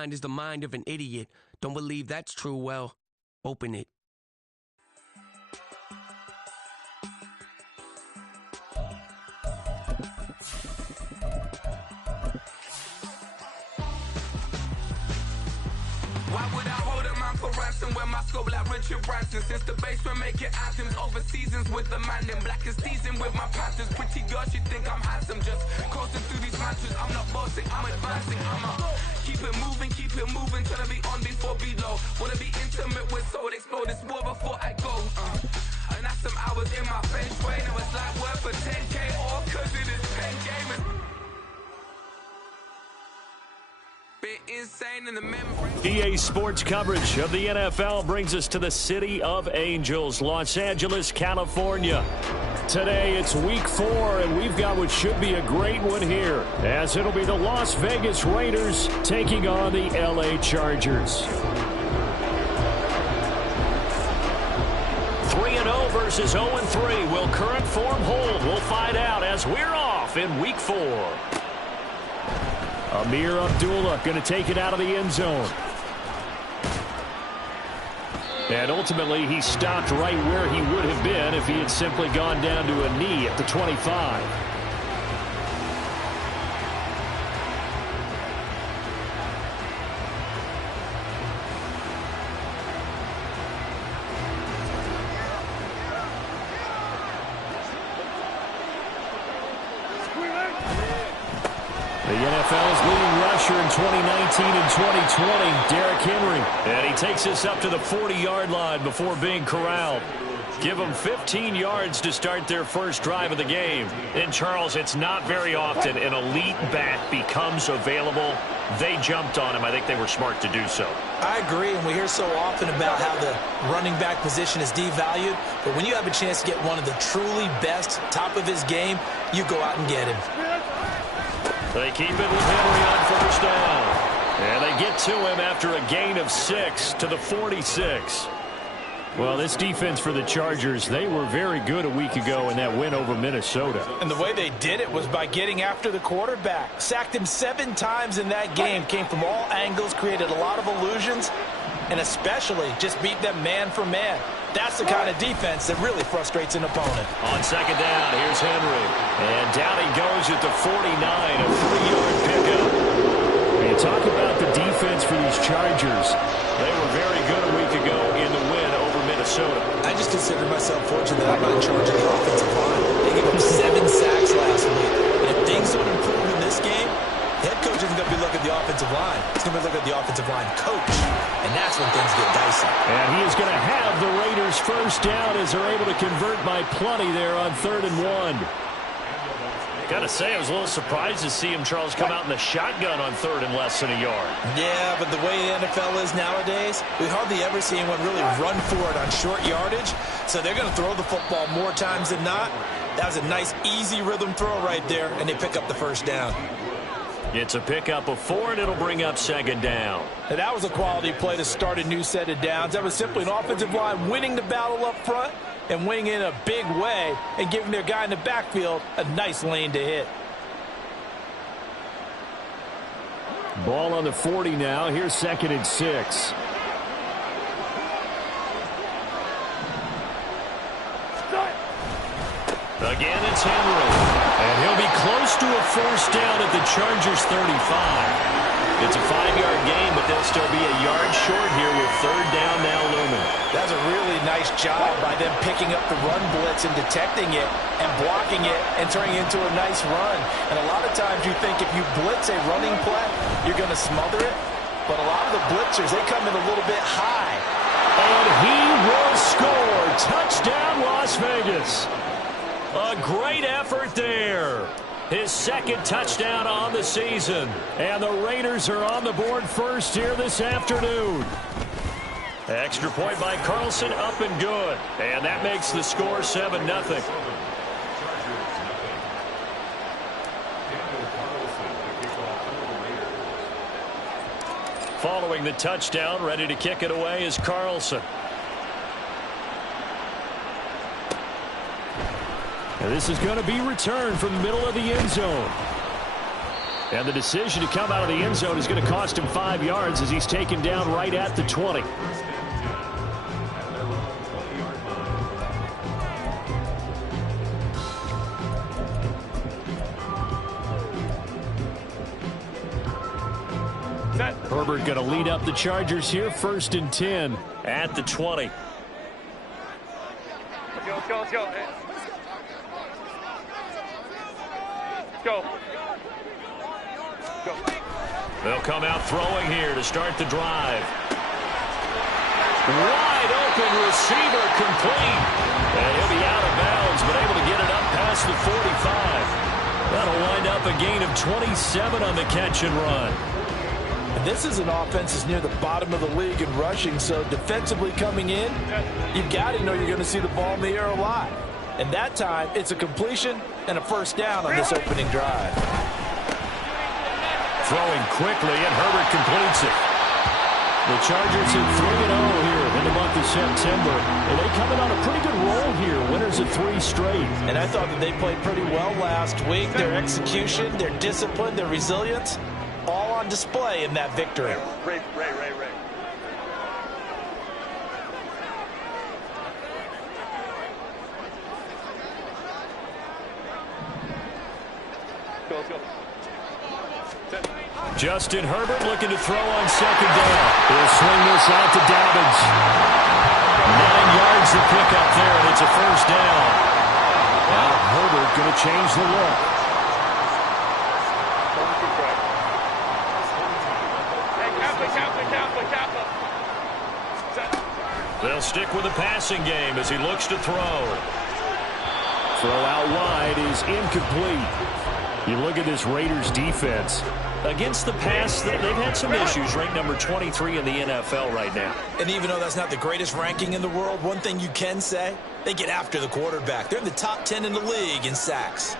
mind is the mind of an idiot. Don't believe that's true, well, open it. Why would I hold a man for ransom when my scope like Richard Branson? Since the basement making anthems over seasons with the man in black is teasing with my panthers. Pretty girl, she think I'm handsome. Just coasting through these mantras. I'm not bossing, I'm advancing. Keep it moving, trying to be on before below. Wanna be intimate with soul, explode this war before I go. And that's some hours in my feng shui. Now it's like work for 10K all cause it is pen gaming. Insane in the memory. EA Sports coverage of the NFL brings us to the City of Angels, Los Angeles, California. Today it's week 4, and we've got what should be a great one here, as it'll be the Las Vegas Raiders taking on the LA Chargers. 3-0 versus 0-3. Will current form hold? We'll find out as we're off in week 4. Amir Abdullah going to take it out of the end zone. And ultimately, he stopped right where he would have been if he had simply gone down to a knee at the 25. The NFL's leading rusher in 2019 and 2020, Derrick Henry. And he takes us up to the 40-yard line before being corralled. Give them 15 yards to start their first drive of the game. And, Charles, it's not very often an elite back becomes available. They jumped on him. I think they were smart to do so. I agree, and we hear so often about how the running back position is devalued. But when you have a chance to get one of the truly best, top of his game, you go out and get him. They keep it with Henry on first down. And they get to him after a gain of 6 to the 46. Well, this defense for the Chargers, they were very good a week ago in that win over Minnesota. And the way they did it was by getting after the quarterback. Sacked him 7 times in that game. Came from all angles, created a lot of illusions, and especially just beat them man for man. That's the kind of defense that really frustrates an opponent. On second down, here's Henry. And down he goes at the 49, a 3-yard pickup. When you talk about the defense for these Chargers, they were very good a week ago in the win over Minnesota. I just consider myself fortunate that I'm not in charge of the offensive line. They gave up 7 sacks last week. And if things don't improve in this game, head coach isn't going to be looking at the offensive line. He's going to be looking at the offensive line coach. And that's when things get dicey. And he is going to have the Raiders first down as they're able to convert by plenty there on 3rd and 1. Got to say, I was a little surprised to see him, Charles, come out in the shotgun on 3rd and less than a yard. Yeah, but the way the NFL is nowadays, we hardly ever see anyone really run for it on short yardage. So they're going to throw the football more times than not. That was a nice, easy rhythm throw right there, and they pick up the first down. It's a pickup of 4, and it'll bring up 2nd down. And that was a quality play to start a new set of downs. That was simply an offensive line winning the battle up front and winning in a big way and giving their guy in the backfield a nice lane to hit. Ball on the 40 now. Here's 2nd and 6. Again, it's Henry. And he'll be close to a first down at the Chargers' 35. It's a 5-yard gain, but they'll still be a yard short here with 3rd down now looming. That's a really nice job by them picking up the run blitz and detecting it and blocking it and turning it into a nice run. And a lot of times you think if you blitz a running play, you're going to smother it. But a lot of the blitzers, they come in a little bit high. And he will score. Touchdown, Las Vegas. A great effort there. His 2nd touchdown on the season. And the Raiders are on the board first here this afternoon. Extra point by Carlson, up and good. And that makes the score 7-0. Following the touchdown, ready to kick it away is Carlson. And this is going to be returned from the middle of the end zone. And the decision to come out of the end zone is going to cost him 5 yards as he's taken down right at the 20. Herbert going to lead up the Chargers here, 1st and 10 at the 20. Let's go. Go. They'll come out throwing here to start the drive. Wide open receiver complete. And he'll be out of bounds, but able to get it up past the 45. That'll wind up a gain of 27 on the catch and run. And this is an offense that's near the bottom of the league in rushing, so defensively coming in, you've got to know you're going to see the ball in the air a lot. And that time, it's a completion and a 1st down on this opening drive. Throwing quickly, and Herbert completes it. The Chargers at 3-0 here in the month of September. And they come in on a pretty good roll here, winners of 3 straight. And I thought that they played pretty well last week. Their execution, their discipline, their resilience, all on display in that victory. Ray. Go. Justin Herbert looking to throw on 2nd down. He'll swing this out to Dobbins. 9 yards to pick up there, and it's a 1st down. Now Herbert going to change the look. They'll stick with the passing game as he looks to throw. Throw out wide is incomplete. You look at this Raiders defense. Against the pass, they've had some issues. Ranked number 23 in the NFL right now. And even though that's not the greatest ranking in the world, one thing you can say, they get after the quarterback. They're in the top 10 in the league in sacks.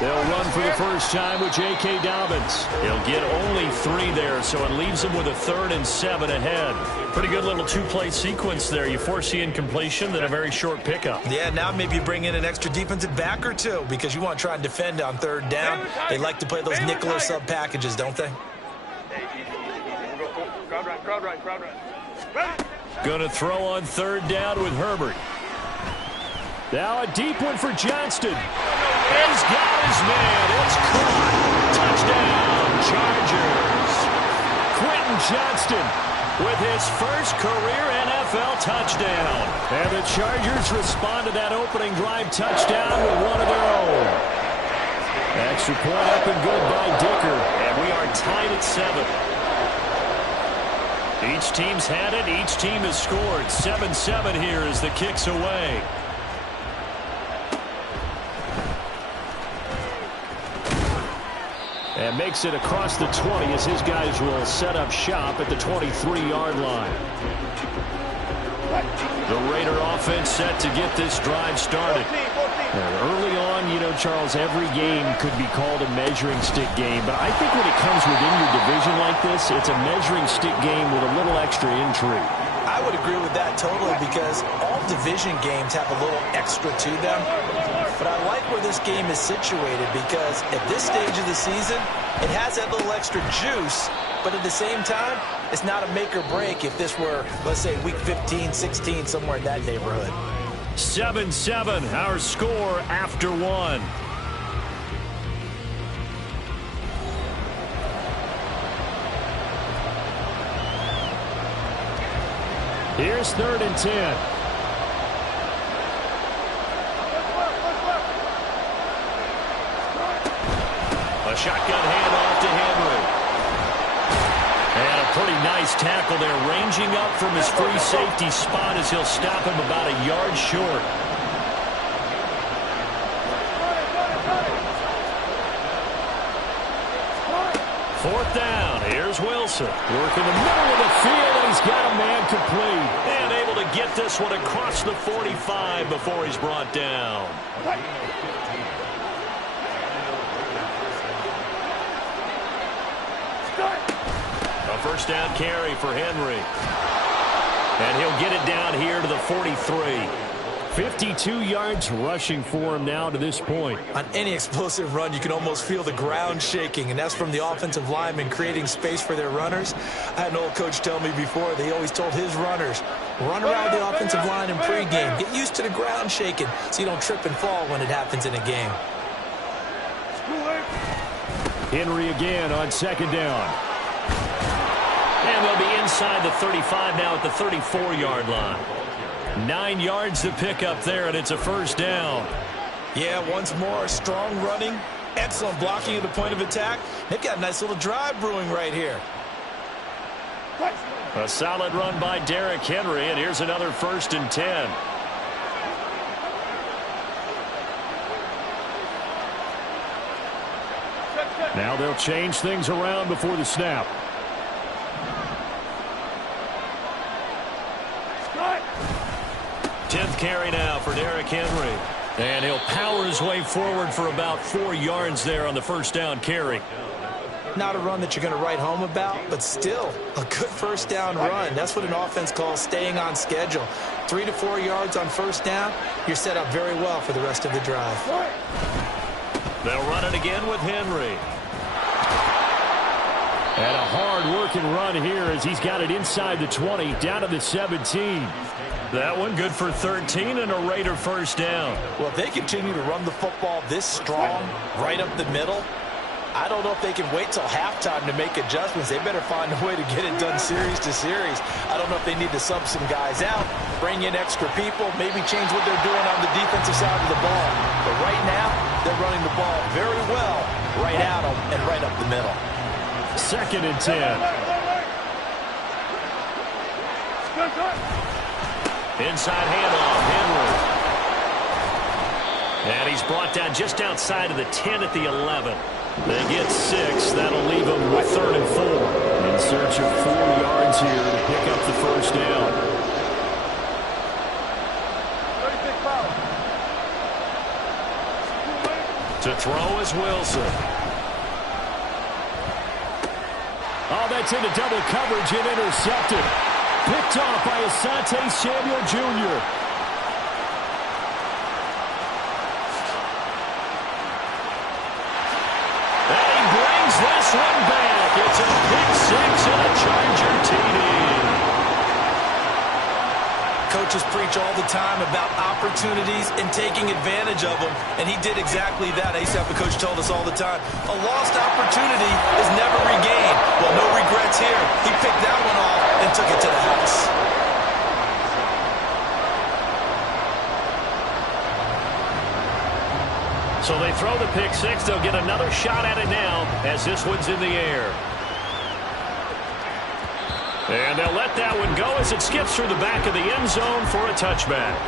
They'll run for the first time with J.K. Dobbins. He'll get only 3 there, so it leaves him with a 3rd and 7 ahead. Pretty good little 2-play sequence there. You force the incompletion, then a very short pickup. Yeah, now maybe you bring in an extra defensive back or 2 because you want to try and defend on 3rd down. They like to play those nickel or sub packages, don't they? Crowd right. Going to throw on 3rd down with Herbert. Now a deep one for Johnston. He's got his man. It's caught. Touchdown, Chargers. Quentin Johnston with his first career NFL touchdown. And the Chargers respond to that opening drive touchdown with one of their own. Extra point up and good by Dicker. And we are tied at 7. Each team's had it. Each team has scored. 7-7 here as the kick's away. And makes it across the 20 as his guys will set up shop at the 23-yard line. The Raider offense set to get this drive started. Early on, you know, Charles, every game could be called a measuring stick game. But I think when it comes within your division like this, it's a measuring stick game with a little extra intrigue. I would agree with that totally because all division games have a little extra to them. But I like where this game is situated because at this stage of the season, it has that little extra juice, but at the same time, it's not a make or break if this were, let's say, week 15, 16, somewhere in that neighborhood. 7-7, our score after 1. Here's 3rd and 10. A shotgun handoff to Henry. And a pretty nice tackle there, ranging up from his free safety spot as he'll stop him about a yard short. Fourth down. Here's Wilson. Working the middle of the field, and he's got a man complete. And able to get this one across the 45 before he's brought down. A first down carry for Henry. And he'll get it down here to the 43. 52 yards rushing for him now to this point. On any explosive run, you can almost feel the ground shaking, and that's from the offensive linemen creating space for their runners. I had an old coach tell me before, they always told his runners, run around the offensive line in pregame. Get used to the ground shaking so you don't trip and fall when it happens in a game. Henry again on second down. And they'll be inside the 35 now at the 34-yard line. 9 yards to pick up there, and it's a first down. Yeah, once more, strong running, excellent blocking at the point of attack. They've got a nice little drive brewing right here. A solid run by Derrick Henry, and here's another 1st and 10. Now they'll change things around before the snap. Tenth carry now for Derrick Henry. And he'll power his way forward for about 4 yards there on the first down carry. Not a run that you're going to write home about, but still a good first down run. That's what an offense calls staying on schedule. 3 to 4 yards on first down, you're set up very well for the rest of the drive. They'll run it again with Henry. And a hard-working run here as he's got it inside the 20, down to the 17. That one good for 13 and a Raider first down. Well, if they continue to run the football this strong, right up the middle, I don't know if they can wait till halftime to make adjustments. They better find a way to get it done series to series. I don't know if they need to sub some guys out, bring in extra people, maybe change what they're doing on the defensive side of the ball. But right now, they're running the ball very well right at them and right up the middle. 2nd and 10. Inside handoff, Henry. And he's brought down just outside of the 10 at the 11. They get 6. That'll leave them with 3rd and 4. In search of 4 yards here to pick up the first down. To throw is Wilson. Oh, that's into double coverage and intercepted. Picked off by Asante Samuel Jr. And he brings this one back. It's a pick 6 and a Charger TD. Coaches preach all the time about opportunities and taking advantage of them, and he did exactly that. I used to have a coach told us all the time, a lost opportunity is never regained. Well, no regrets here. He picked that one off and took it to the house. So they throw the pick 6. They'll get another shot at it now as this one's in the air. And they'll let that one go as it skips through the back of the end zone for a touchback.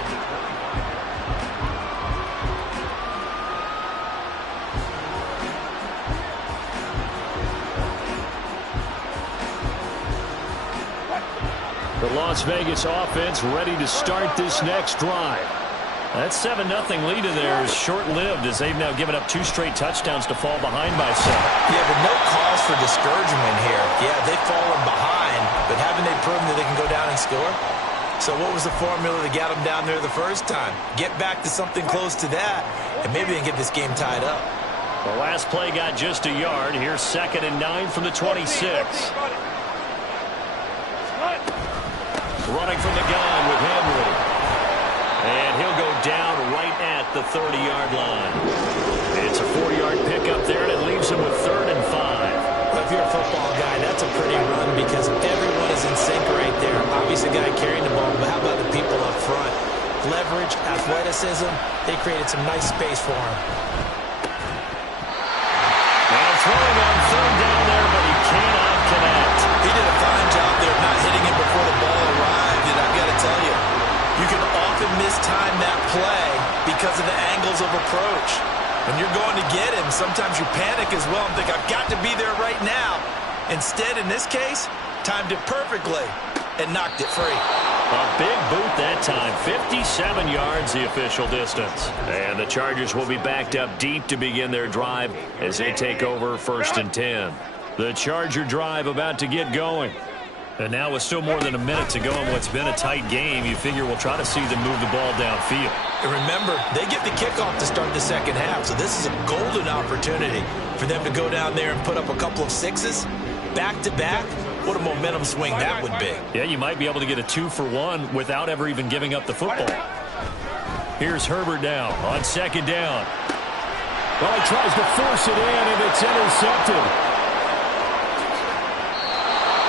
The Las Vegas offense ready to start this next drive. That 7-0 lead in there is short-lived as they've now given up 2 straight touchdowns to fall behind by 7. Yeah, but no cause for discouragement here. Yeah, they've fallen behind, but haven't they proven that they can go down and score? So what was the formula that got them down there the first time? Get back to something close to that, and maybe they can get this game tied up. The last play got just a yard. Here's 2nd and 9 from the 26. Running from the gun with Henry. And he'll go down right at the 30-yard line. It's a 4-yard pickup there, and it leaves him with 3rd and 5. Well, if you're a football guy, that's a pretty run because everyone is in sync right there. Obviously, the guy carrying the ball, but how about the people up front? Leverage, athleticism, they created some nice space for him. Now throwing on 3rd down there, but he cannot connect. He did a fine job there of not hitting it before the ball arrived, and I've got to tell you, you can often mistime that play because of the angles of approach. When you're going to get him, sometimes you panic as well and think, I've got to be there right now. Instead, in this case, timed it perfectly and knocked it free. A big boot that time. 57 yards, the official distance. And the Chargers will be backed up deep to begin their drive as they take over 1st and 10. The Charger drive about to get going. And now with still more than a minute to go in what's been a tight game, you figure we'll try to see them move the ball downfield. And remember, they get the kickoff to start the second half, so this is a golden opportunity for them to go down there and put up a couple of sixes back-to-back. What a momentum swing that would be. Yeah, you might be able to get a 2-for-1 without ever even giving up the football. Here's Herbert now on second down. Well, he tries to force it in, and it's intercepted.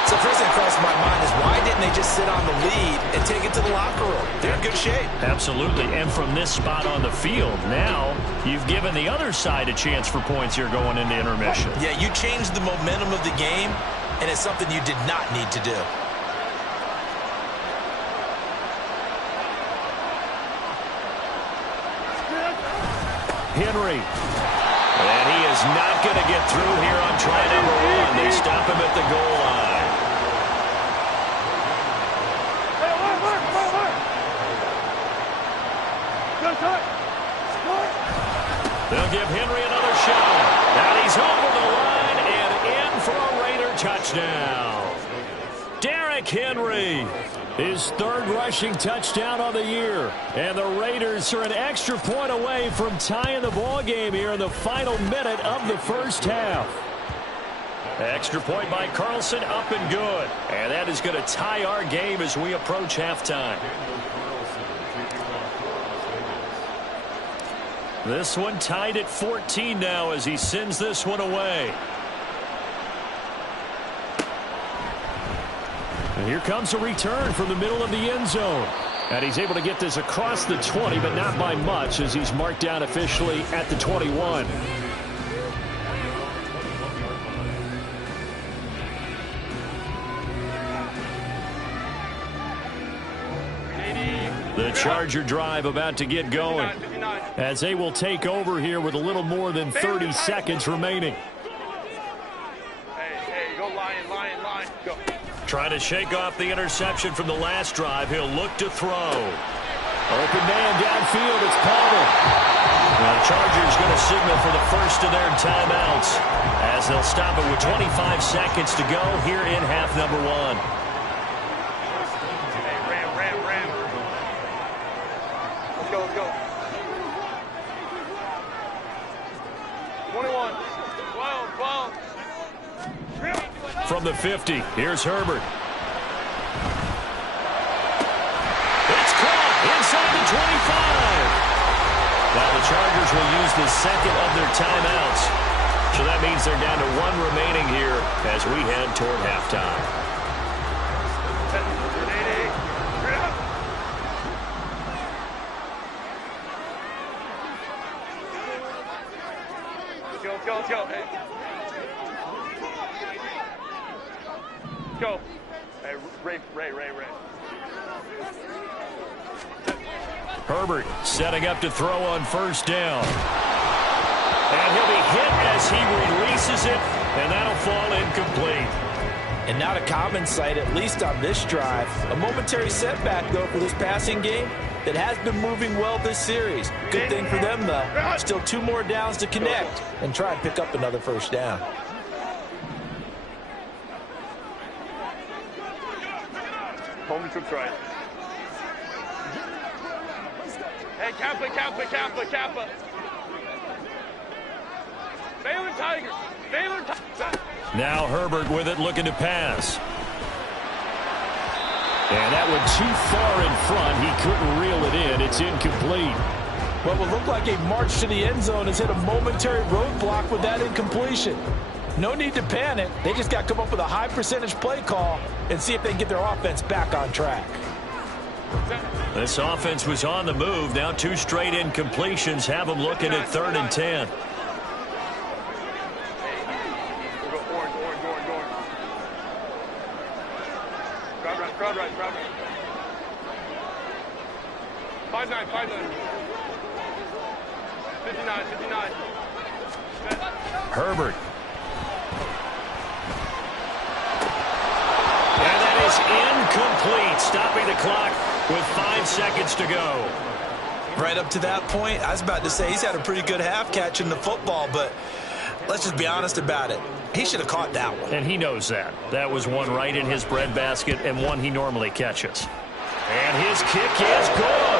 So the first thing that crossed my mind is why didn't they just sit on the lead and take it to the locker room? They're in good shape. Absolutely, and from this spot on the field, now you've given the other side a chance for points here going into intermission. Yeah, you changed the momentum of the game, and it's something you did not need to do. Henry. And he is not going to get through here on try number 1. They stop him at the goal line. They'll give Henry another shot. And he's over the line and in for a Raider touchdown. Derrick Henry, his third rushing touchdown on the year. And the Raiders are an extra point away from tying the ball game here in the final minute of the first half. Extra point by Carlson, up and good. And that is going to tie our game as we approach halftime. This one tied at 14 now as he sends this one away. And here comes a return from the middle of the end zone. And he's able to get this across the 20, but not by much as he's marked down officially at the 21. The Charger drive about to get going as they will take over here with a little more than 30 seconds remaining. Hey, go Lion, go. Trying to shake off the interception from the last drive. He'll look to throw. Open man downfield. It's Palmer. Well, the Chargers going to signal for the first of their timeouts as they'll stop it with 25 seconds to go here in half number 1. Ram. Let's go. 21, 12. From the 50, here's Herbert. It's caught inside the 25. Now the Chargers will use the second of their timeouts. So that means they're down to 1 remaining here as we head toward halftime. Let's go. Hey. Let's go. Hey, Ray. Herbert setting up to throw on first down. And he'll be hit as he releases it, and that'll fall incomplete. And not a common sight, at least on this drive. A momentary setback, though, for this passing game that has been moving well this series. Good thing for them, though. Still 2 more downs to connect and try and pick up another first down. Home troops right. Hey, Kappa. Baylor Tigers. Now Herbert with it, looking to pass. And that one too far in front. He couldn't reel it in. It's incomplete. What would look like a march to the end zone has hit a momentary roadblock with that incompletion. No need to panic. They just got to come up with a high percentage play call and see if they can get their offense back on track. This offense was on the move. Now 2 straight incompletions have them looking at 3rd and 10. Crowd right. 5-9. 59. Herbert. And that is incomplete, stopping the clock with 5 seconds to go. Right up to that point, I was about to say he's had a pretty good half catching the football, but let's just be honest about it. He should have caught that one. And he knows that. That was one right in his breadbasket and one he normally catches. And his kick is good.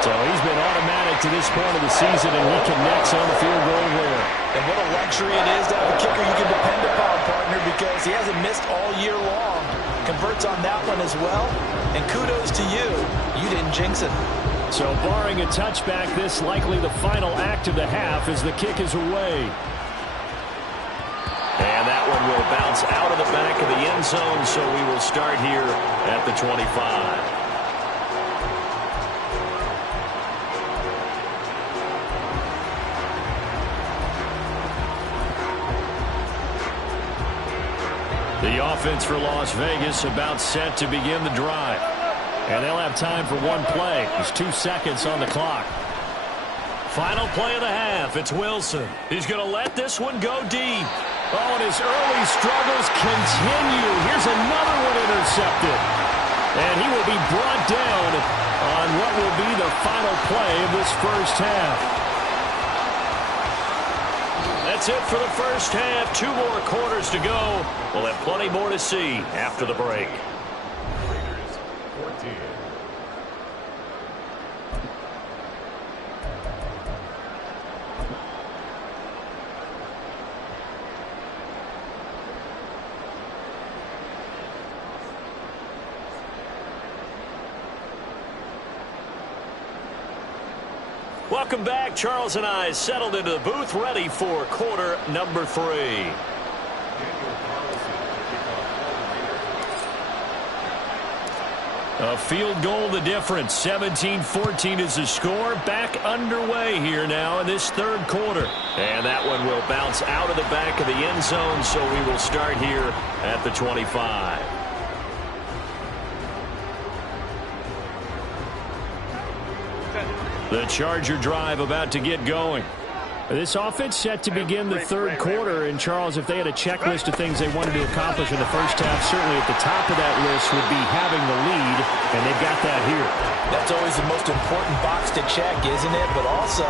So he's been automatic to this point of the season, and he connects on the field goal there. And what a luxury it is to have a kicker you can depend upon, partner, because he hasn't missed all year long. Converts on that one as well. And kudos to you. You didn't jinx it. So barring a touchback, this likely the final act of the half as the kick is away. And that one will bounce out of the back of the end zone, so we will start here at the 25. The offense for Las Vegas about set to begin the drive. And they'll have time for one play. There's 2 seconds on the clock. Final play of the half. It's Wilson. He's going to let this one go deep. Oh, and his early struggles continue. Here's another one intercepted. And he will be brought down on what will be the final play of this first half. That's it for the first half. 2 more quarters to go. We'll have plenty more to see after the break. Raiders 14. Welcome back. Charles and I settled into the booth, ready for quarter number 3. A field goal the difference. 17-14 is the score. Back underway here now in this third quarter. And that one will bounce out of the back of the end zone, so we will start here at the 25. The Charger drive about to get going. This offense set to begin the third quarter. And, Charles, if they had a checklist of things they wanted to accomplish in the first half, certainly at the top of that list would be having the lead, and they've got that here. That's always the most important box to check, isn't it? But also,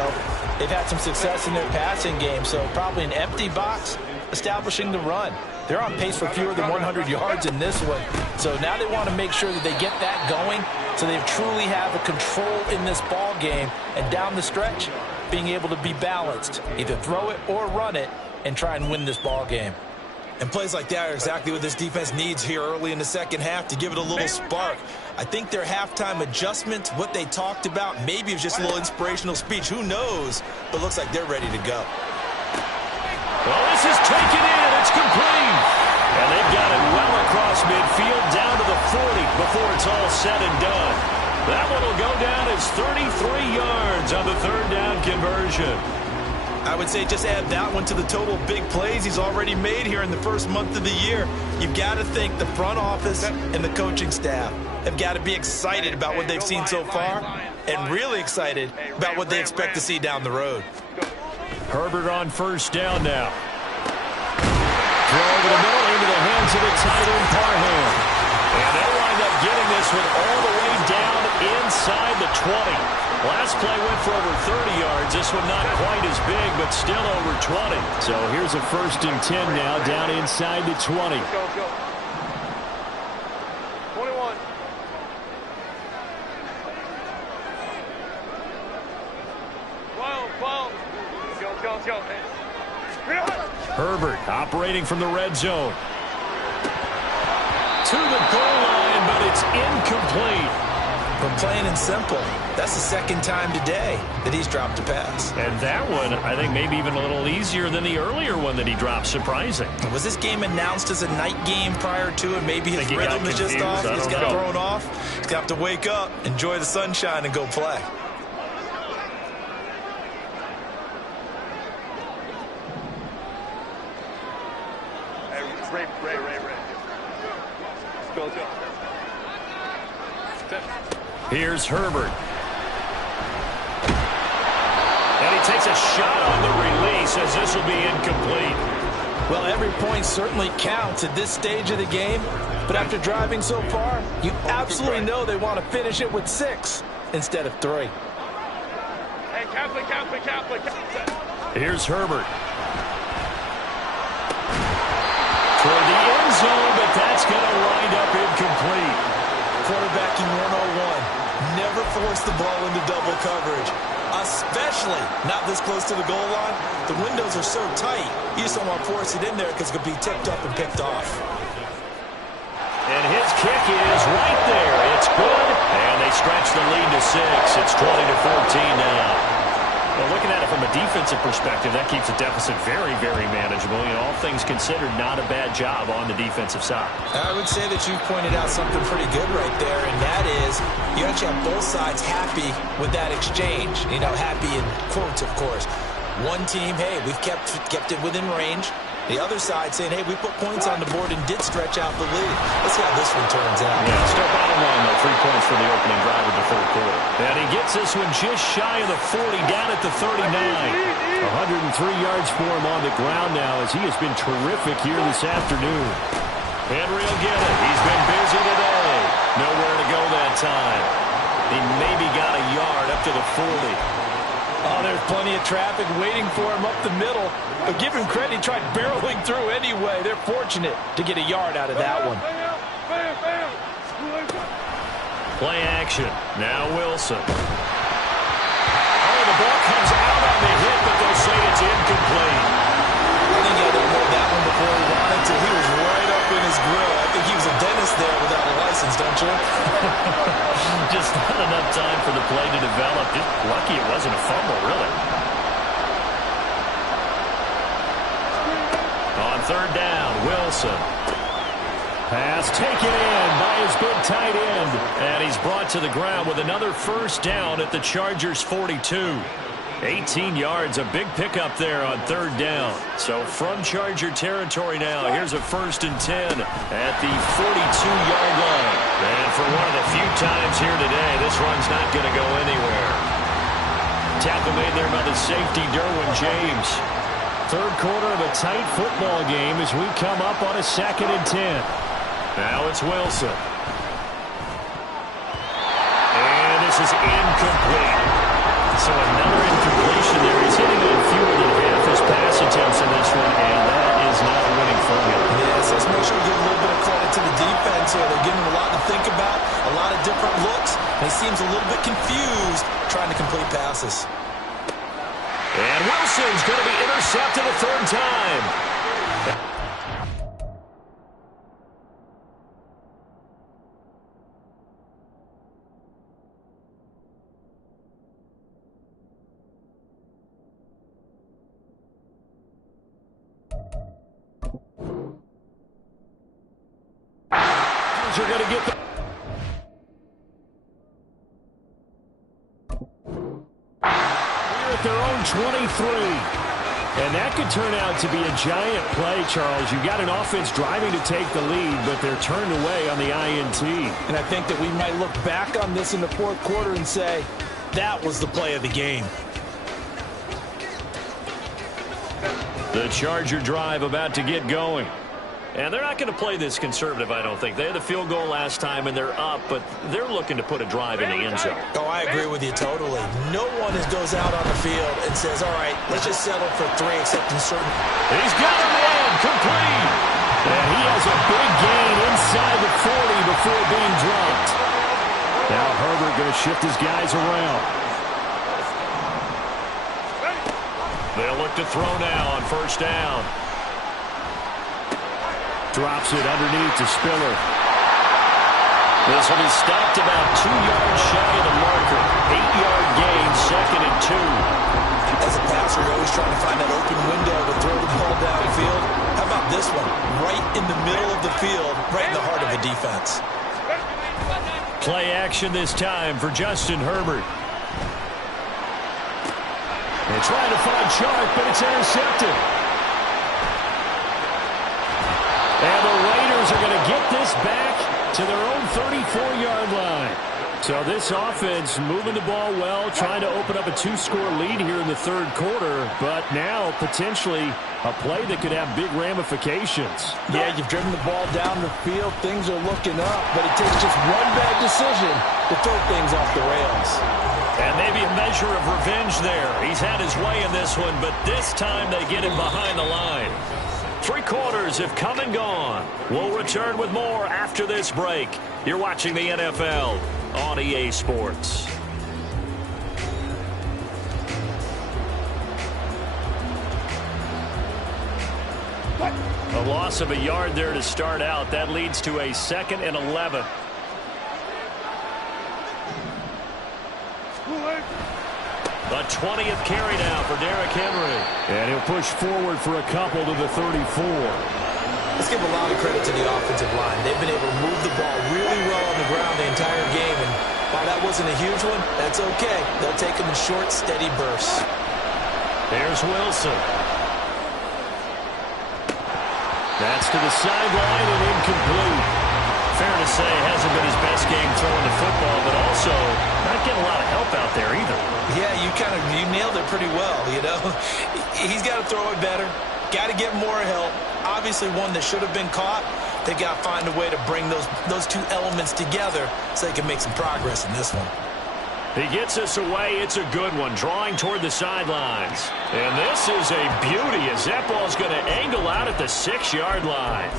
they've had some success in their passing game, so probably an empty box establishing the run. They're on pace for fewer than 100 yards in this one. So now they want to make sure that they get that going so they truly have a control in this ball game. And down the stretch, being able to be balanced, either throw it or run it, and try and win this ball game. And plays like that are exactly what this defense needs here early in the second half to give it a little spark. I think their halftime adjustment, what they talked about, maybe it was just a little inspirational speech. Who knows? But looks like they're ready to go. Well, this is taken in. It's complete. And they've got it well across midfield down to the 40 before it's all said and done. That one will go down as 33 yards on the third down conversion. I would say just add that one to the total big plays he's already made here in the first month of the year. You've got to think the front office and the coaching staff have got to be excited about what they've seen so far and really excited about what they expect to see down the road. Herbert on first down now. Throw over the middle into the hands of the tight end Parham. And they'll wind up getting this one all the way down inside the 20. Last play went for over 30 yards. This one not quite as big, but still over 20. So here's a 1st and 10 now down inside the 20. Go, go. 21. Let's go. Herbert operating from the red zone. To the goal line, but it's incomplete. But plain and simple, that's the second time today that he's dropped a pass. And that one, I think, maybe even a little easier than the earlier one that he dropped. Surprising. Was this game announced as a night game prior to it? Maybe his rhythm is just off. He's got thrown off. He's got to wake up, enjoy the sunshine, and go play. Ray. Let's go. Here's Herbert. And he takes a shot on the release as this will be incomplete. Well, every point certainly counts at this stage of the game. But after driving so far, you absolutely know they want to finish it with 6 instead of 3. Hey, Catholic. Here's Herbert. but that's going to wind up incomplete. Quarterbacking 101. Never force the ball into double coverage, especially not this close to the goal line. The windows are so tight, you just don't want to force it in there because it could be tipped up and picked off. And his kick is right there. It's good, and they stretch the lead to 6. It's 20-14 now. Well, looking at it from a defensive perspective, that keeps the deficit very, very manageable. You know, all things considered, not a bad job on the defensive side. I would say that you've pointed out something pretty good right there, and that is you actually have both sides happy with that exchange. You know, happy in quotes, of course. One team, hey, we've kept it within range. The other side saying, hey, we put points on the board and did stretch out the lead. Let's see how this one turns out. Yeah, still bottom line, though. 3 points for the opening drive of the third quarter. And he gets this one just shy of the 40, down at the 39. 103 yards for him on the ground now as he has been terrific here this afternoon. Henry will get it. He's been busy today. Nowhere to go that time. He maybe got a yard up to the 40. Oh, there's plenty of traffic waiting for him up the middle. But give him credit, he tried barreling through anyway. They're fortunate to get a yard out of that one. Play action. Now Wilson. Oh, the ball comes out on the hit, but they'll say it's incomplete. I think he had to hold that one before he wanted to. He was right up in his grill. I think he was a dentist there without a license, don't you? Just not enough time for the play to develop. Just lucky it wasn't a fumble, really. On third down, Wilson. Pass taken in by his big tight end. And he's brought to the ground with another first down at the Chargers' 42. 18 yards, a big pickup there on third down. So from Charger territory now, here's a 1st and 10 at the 42-yard line. And for one of the few times here today, this run's not going to go anywhere. Tackle made there by the safety, Derwin James. Third quarter of a tight football game as we come up on a 2nd and 10. Now it's Wilson. And this is incomplete. So another incompletion there. He's hitting on fewer than half his pass attempts in this one, and that is not a winning formula. Yes, let's make sure we give a little bit of credit to the defense here. They're giving him a lot to think about, a lot of different looks, and he seems a little bit confused trying to complete passes. And Wilson's going to be intercepted a third time. Are going to get the here at their own 23, and that could turn out to be a giant play, Charles. You've got an offense driving to take the lead, but they're turned away on the INT. And I think that we might look back on this in the fourth quarter and say that was the play of the game. The Charger drive about to get going. And they're not going to play this conservative, I don't think. They had the field goal last time, and they're up, but they're looking to put a drive in the end zone. Oh, I agree with you totally. No one goes out on the field and says, all right, let's just settle for 3, except in certain. He's got a man, complete. And he has a big gain inside the 40 before being dropped. Now Herbert going to shift his guys around. They'll look to throw now on first down. Drops it underneath to Spiller. This one is stopped about 2 yards shy of the marker. 8-yard gain, 2nd and 2. As a passer, you're always trying to find that open window to throw the ball downfield. How about this one? Right in the middle of the field, right in the heart of the defense. Play action this time for Justin Herbert. They're trying to find Chark, but it's intercepted. And the Raiders are going to get this back to their own 34-yard line. So this offense moving the ball well, trying to open up a 2-score lead here in the third quarter, but now potentially a play that could have big ramifications. Yeah, you've driven the ball down the field. Things are looking up, but it takes just one bad decision to throw things off the rails. And maybe a measure of revenge there. He's had his way in this one, but this time they get him behind the line. 3 quarters have come and gone. We'll return with more after this break. You're watching the NFL on EA Sports. A loss of a yard there to start out. That leads to a 2nd and 11. The 20th carry now for Derrick Henry. And he'll push forward for a couple to the 34. Let's give a lot of credit to the offensive line. They've been able to move the ball really well on the ground the entire game. And while that wasn't a huge one, that's okay. They'll take them in short, steady bursts. There's Wilson. That's to the sideline and incomplete. Fair to say, hasn't been his best game throwing the football, but also not getting a lot of help out there either. Yeah, you nailed it pretty well, you know. He's got to throw it better. Got to get more help. Obviously one that should have been caught. They got to find a way to bring those 2 elements together so they can make some progress in this one. He gets us away. It's a good one, drawing toward the sidelines. And this is a beauty as that ball's going to angle out at the 6-yard line.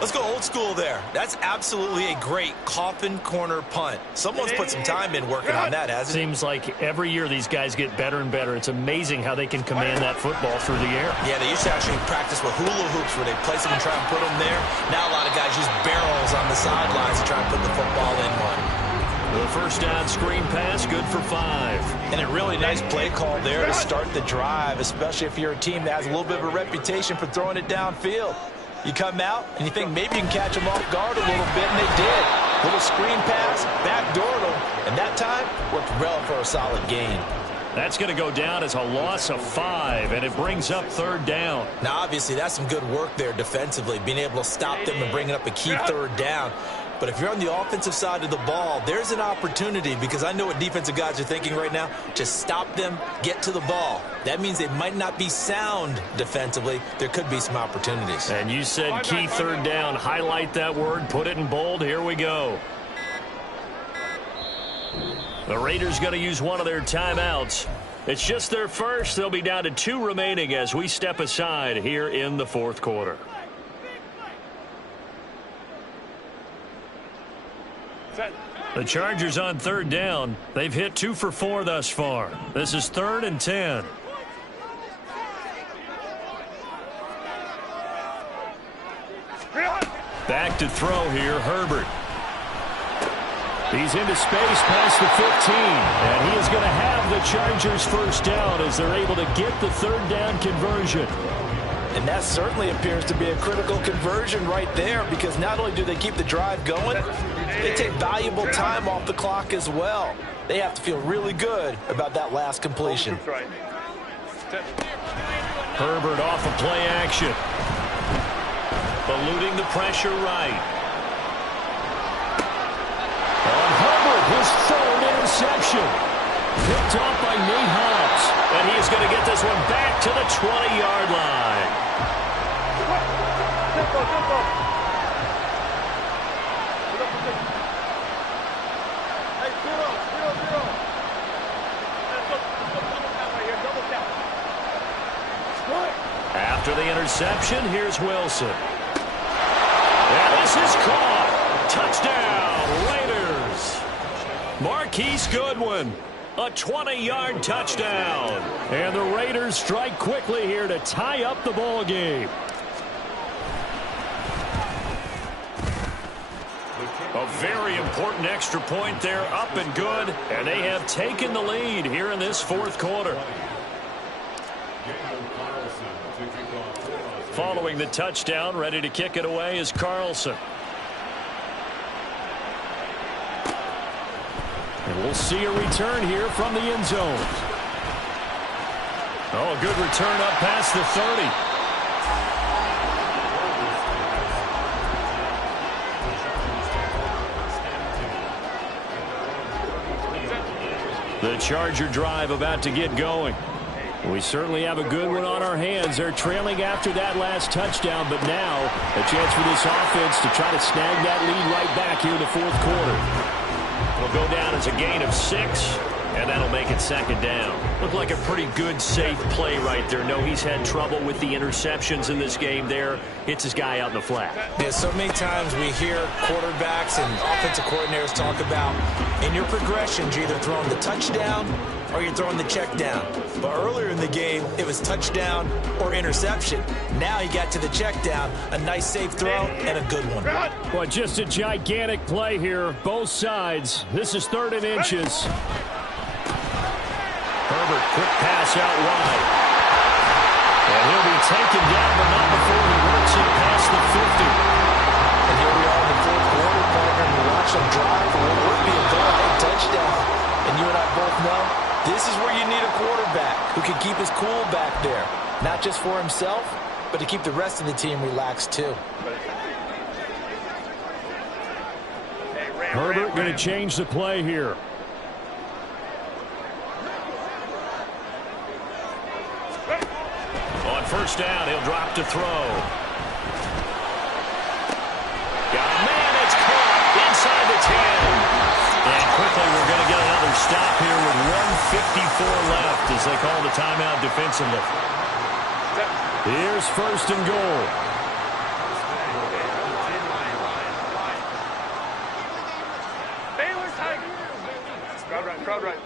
Let's go old school there. That's absolutely a great coffin corner punt. Someone's put some time in working on that, hasn't it? Seems like every year these guys get better and better. It's amazing how they can command that football through the air. Yeah, they used to actually practice with hula hoops where they place them and try and put them there. Now a lot of guys use barrels on the sidelines to try and put the football in one. The first down screen pass, good for 5. And a really nice play call there to start the drive, especially if you're a team that has a little bit of a reputation for throwing it downfield. You come out and you think maybe you can catch them off guard a little bit, and they did. Little screen pass, backdoored them, and that time worked well for a solid gain. That's going to go down as a loss of 5, and it brings up 3rd down. Now, obviously, that's some good work there defensively, being able to stop them and bringing up a key 3rd down. But if you're on the offensive side of the ball, there's an opportunity, because I know what defensive guys are thinking right now. Just stop them, get to the ball. That means they might not be sound defensively. There could be some opportunities. And you said key 3rd down. Highlight that word, put it in bold. Here we go. The Raiders going to use one of their timeouts. It's just their first. They'll be down to 2 remaining as we step aside here in the 4th quarter. The Chargers on 3rd down. They've hit 2 for 4 thus far. This is 3rd and 10. Back to throw here, Herbert. He's into space past the 15, and he is going to have the Chargers first down as they're able to get the 3rd down conversion. And that certainly appears to be a critical conversion right there, because not only do they keep the drive going, they take valuable time off the clock as well. They have to feel really good about that last completion. Herbert off of play action. Eluding the pressure right. On Herbert, his 3rd interception. Picked off by Nate Hobbs. And he is going to get this one back to the 20-yard line. After the interception, here's Wilson. And this is caught. Touchdown, Raiders. Marquise Goodwin, a 20-yard touchdown. And the Raiders strike quickly here to tie up the ball game. A very important extra point there, up and good. And they have taken the lead here in this 4th quarter. Following the touchdown, ready to kick it away is Carlson. And we'll see a return here from the end zone. Oh, good return up past the 30. The Charger drive about to get going. We certainly have a good one on our hands. They're trailing after that last touchdown, but now a chance for this offense to try to snag that lead right back here in the 4th quarter. It'll go down as a gain of 6. And that'll make it second down. Looked like a pretty good, safe play right there. No, he's had trouble with the interceptions in this game there. It's his guy out in the flat. Yeah, so many times we hear quarterbacks and offensive coordinators talk about in your progressions, you're either throwing the touchdown or you're throwing the check down. But earlier in the game, it was touchdown or interception. Now he got to the check down, a nice safe throw and a good one. Well, just a gigantic play here, both sides. This is 3rd and inches. Herbert, quick pass out wide. And he'll be taken down, but not before he works it past the 50. And here we are in the 4th quarter, partner, and we watch them drive for what would be a go-ahead touchdown. And you and I both know this is where you need a quarterback who can keep his cool back there. Not just for himself, but to keep the rest of the team relaxed too. Herbert going to change the play here. On first down, he'll drop to throw. Got a man, it's caught inside the 10. And quickly we're going to get another stop here with 1:54 left as they call the timeout defensively. Here's 1st and goal. Baylor Tigers. Crowd right.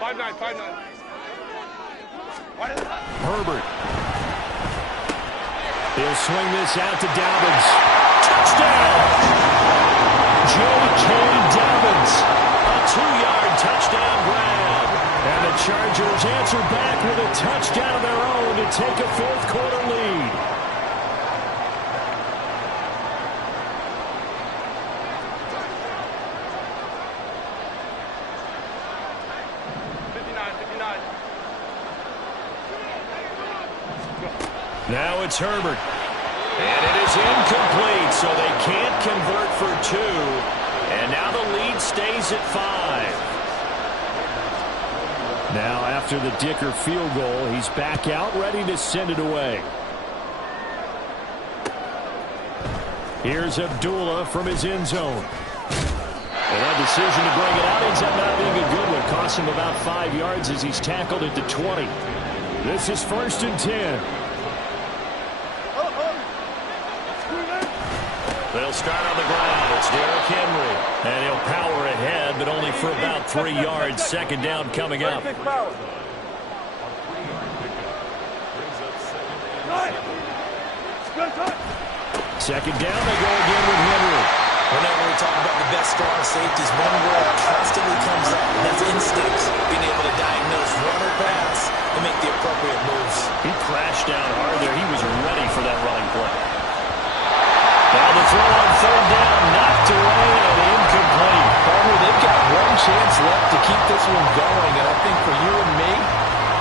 5-9. Herbert. He'll swing this out to Dobbins. Touchdown! J.K. Dobbins. A 2-yard touchdown grab. And the Chargers answer back with a touchdown of their own to take a 4th quarter lead. Now it's Herbert. And it is incomplete, so they can't convert for 2. And now the lead stays at 5. Now after the Dicker field goal, he's back out ready to send it away. Here's Abdullah from his end zone. And that decision to bring it out ends up not being a good one. Cost him about 5 yards as he's tackled at the 20. This is 1st and 10. They'll start on the ground. It's Derrick Henry. And he'll power ahead, but only for about 3 yards. Second down coming up. Second down, they go again with Henry. Whenever we talk about the best strong safeties, one word constantly comes up, and that's instincts. Being able to diagnose run or pass and make the appropriate moves. He crashed down hard there. He was ready for that running play. Now the throw on 3rd down, knocked away and incomplete. Palmer, they've got one chance left to keep this one going, and I think for you and me,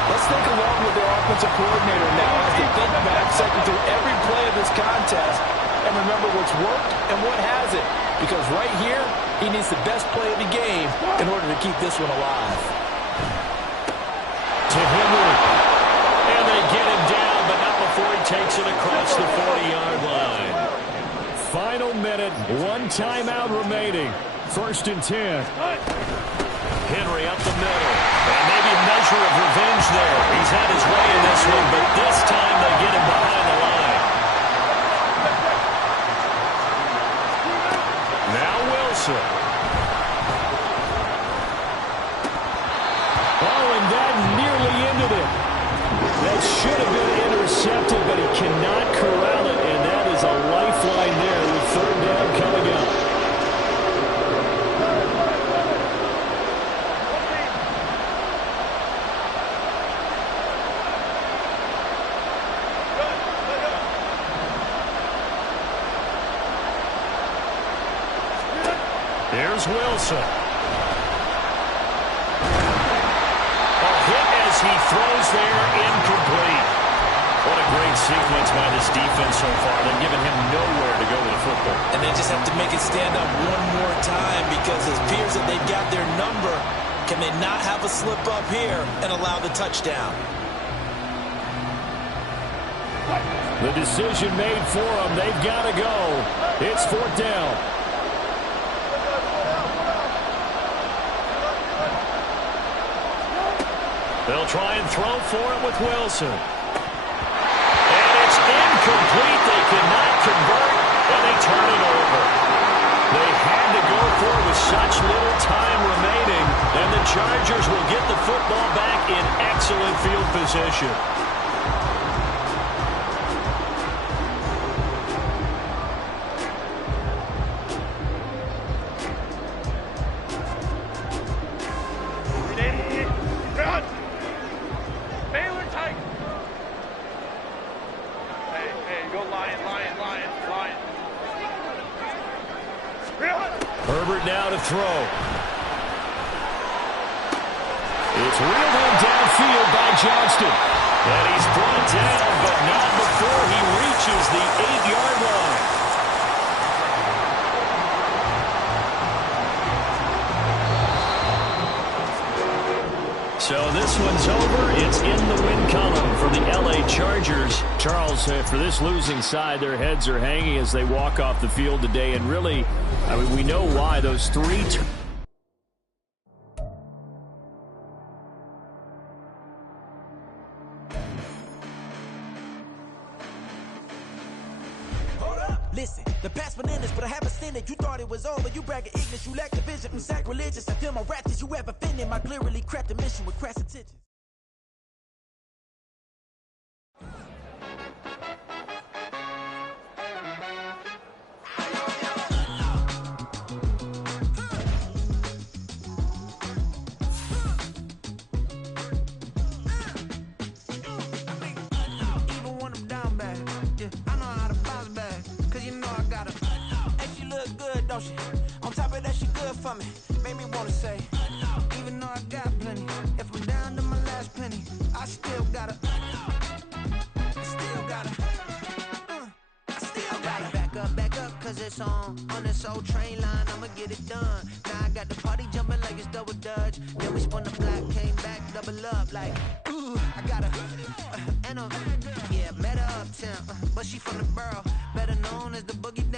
let's think along with their offensive coordinator now as they think back, second through every play of this contest, and remember what's worked and what hasn't. Because right here, he needs the best play of the game in order to keep this one alive. To Henry. And they get him down, but not before he takes it across the 40-yard line. Final minute, 1 timeout remaining. 1st and 10. Henry up the middle. And maybe a measure of revenge there. He's had his way in this one, but this time they get him behind the line. Now Wilson. Oh, and that nearly ended it. That should have been intercepted, but he cannot corral it, and that is a lifeline there with 3rd down coming up. Here's Wilson. A hit as he throws there, incomplete. What a great sequence by this defense so far. They've given him nowhere to go with the football. And they just have to make it stand up one more time because it appears that they've got their number. Can they not have a slip up here and allow the touchdown? The decision made for them. They've got to go. It's 4th down. They'll try and throw for it with Wilson. And it's incomplete. They cannot convert, and they turn it over. They had to go for it with such little time remaining, and the Chargers will get the football back in excellent field position. Herbert now to throw. It's reeled in downfield by Johnston. And he's brought down, but not before he reaches the 8-yard line. So this one's over. It's in the win column for the L.A. Chargers. Charles, for this losing side, their heads are hanging as they walk off the field today. And really, I mean, we know why. Those three Listen, the past bananas, but I haven't seen it. You thought it was over. You bragging ignorance. You lack the vision. I'm sacrilegious. I feel my rap. Did you ever offended? My clearly crafted mission with crass intentions. On top of that, she good for me. Made me wanna say, even though I got plenty, if I'm down to my last penny, I still gotta back up, cause it's on this old train line, I'ma get it done. Now I got the party jumping like it's double dutch. Then we spun the block, came back, double up, like, ooh, I got and yeah, met her uptown, but she from the borough, better known as the boogie